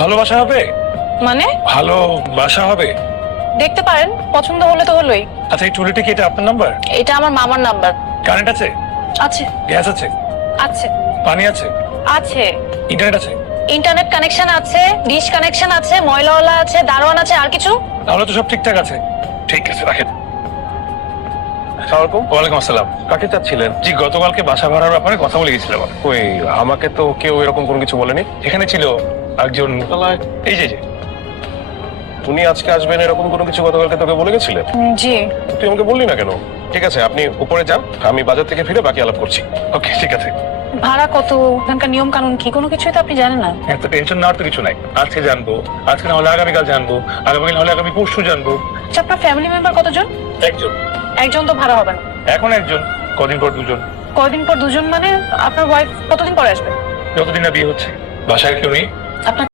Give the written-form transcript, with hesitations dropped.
ভালোবাসা হবে? মানে ভালোবাসা হবে? দেখতে পারেন, পছন্দ হলে তো হলোই। আচ্ছা, এই টুলিটা কি এটা আপনার নাম্বার? এটা আমার মামার নাম্বার। কারেন্ট আছে? আছে। গ্যাস আছে? আছে। পানি আছে? আছে। ইন্টারনেট আছে? ইন্টারনেট কানেকশন আছে, ডিশ কানেকশন আছে, ময়লাওয়ালা আছে, দারোয়ান আছে, আর কিছু? তাহলে তো সব ঠিকঠাক আছে। ঠিক আছে, রাখেন। ওয়ালাইকুম আসসালাম। কাকে চাচ্ছিলেন? জি, গতকালকে বাসা ভাড়ার ব্যাপারে কথা বলে গেছিলাম। ওই আমাকে তো কেউ এরকম কোনো কিছু বলেনি। এখানে ছিল একজন, এই যে উনি আজকে আসবেন এরকম কোনো কিছু গতকালকে তোকে বলে গেছিলেন? জি। তুই আমাকে বললি না কেন? ঠিক আছে, আপনি উপরে যান, আমি বাজার থেকে ফিরে বাকি আলাপ করছি। ওকে, ঠিক আছে। ভাড়া কত, এখানকার নিয়ম কানুন কি, কোনো কিছুই তো আপনি জানেন না। এত টেনশন নেওয়ার তো কিছু নাই। আজকে জানবো, আজকে না হলে আগামীকাল জানবো, আগামীকাল হলে আগামী পরশু জানবো। আচ্ছা, আপনার ফ্যামিলি মেম্বার কতজন? একজন। একজন তো ভাড়া হবে না। এখন একজন, কদিন পর দুজন। কয়দিন পর দুজন মানে আপনার ওয়াইফ কতদিন পরে আসবে? যতদিন না বিয়ে হচ্ছে। বাসায় কেউ নেই। আপনার